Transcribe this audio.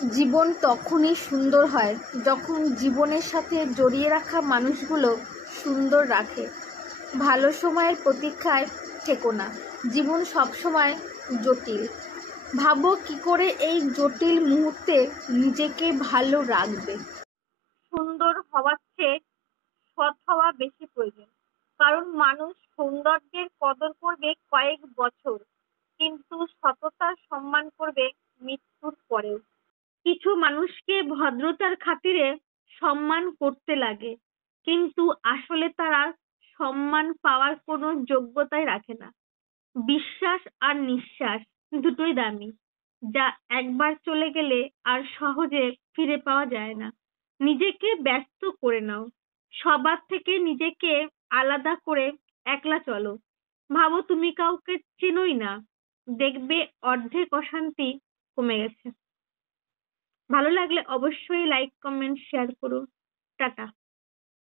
জীবন তখনই সুন্দর হয় যখন জীবনের সাথে জড়িয়ে রাখা মানুষগুলো সুন্দর রাখে। ভালো সময়ের প্রতীক্ষায় থেকো না, জীবন সবসময় জটিল। ভাবো কি করে এই জটিল মুহূর্তে নিজেকে ভালো রাখবে। সুন্দর হওয়ার চেয়ে সৎ হওয়া বেশি প্রয়োজন, কারণ মানুষ সৌন্দর্যের কদর করবে কয়েক বছর, কিন্তু সততার সম্মান করবে মৃত্যুর পরেও। কিছু মানুষকে ভদ্রতার খাতিরে সম্মান করতে লাগে, কিন্তু আসলে তারা সম্মান পাওয়ার কোনো যোগ্যতাই রাখে না। বিশ্বাস আর নিঃশ্বাস দুটোই দামি, যা একবার চলে গেলে আর সহজে ফিরে পাওয়া যায় না। নিজেকে ব্যস্ত করে নাও, সবার থেকে নিজেকে আলাদা করে একলা চলো। ভাবো তুমি কাউকে চেনোই না, দেখবে অর্ধেক অশান্তি কমে গেছে। ভালো লাগলে অবশ্যই লাইক, কমেন্ট, শেয়ার করো। টাটা।